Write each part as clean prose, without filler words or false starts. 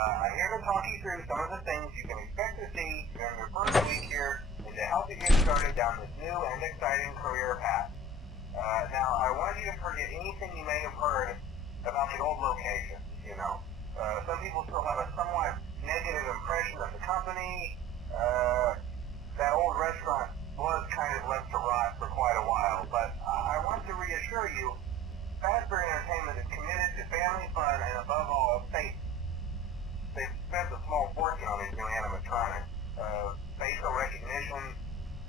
I'm here to talk you through some of the things you can expect to see during your first week here and to help you get started down this new and exciting career path. Now, I want you to forget anything you may have heard about the old location, you know. Some people still have a somewhat negative impression of the company. That old restaurant was kind of left to rot for quite a while, but I want to reassure you, Fazbear Entertainment is committed to family fun and above all, safety. They've spent a small fortune on these new animatronics. Facial recognition,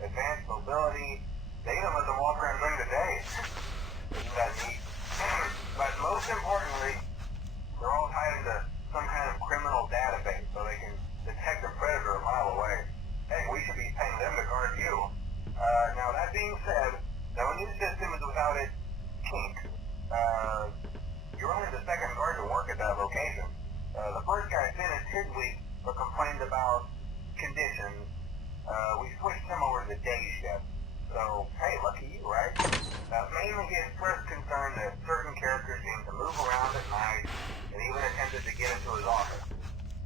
advanced mobility. They even let them walk around during the day. Isn't that neat? But most importantly, they're all tied into some kind of criminal database so they can detect a predator a mile away. Hey, we should be paying them to guard you. Now that being said, no new system is without its kinks. You're only the second guard to work at that location. The first guy finished his week but complained about conditions. We switched him over to the day shift. So, hey, lucky you, right? Mainly he expressed concern that certain characters seem to move around at night and even attempted to get into his office.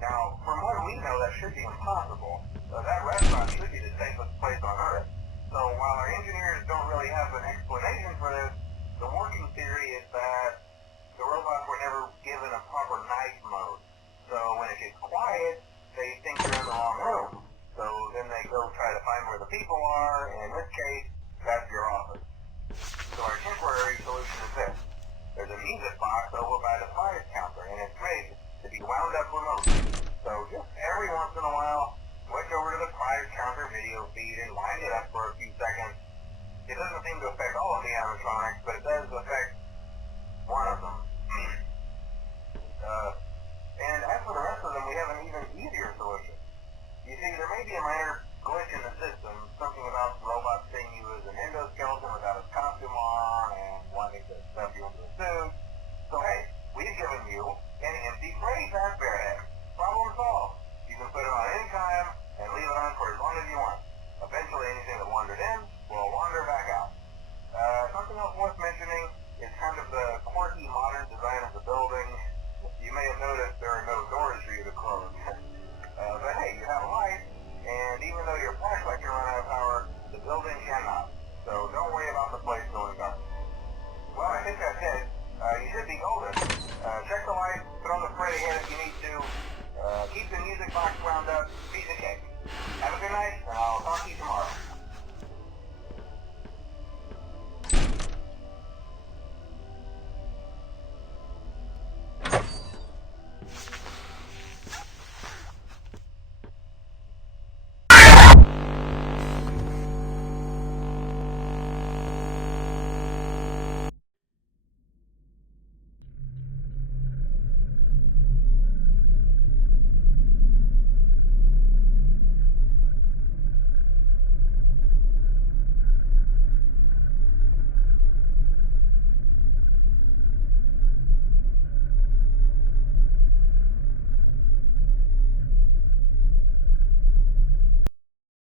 Now, from what we know, that should be impossible. That restaurant should be the safest place on Earth. So while our engineers don't really have an explanation for this,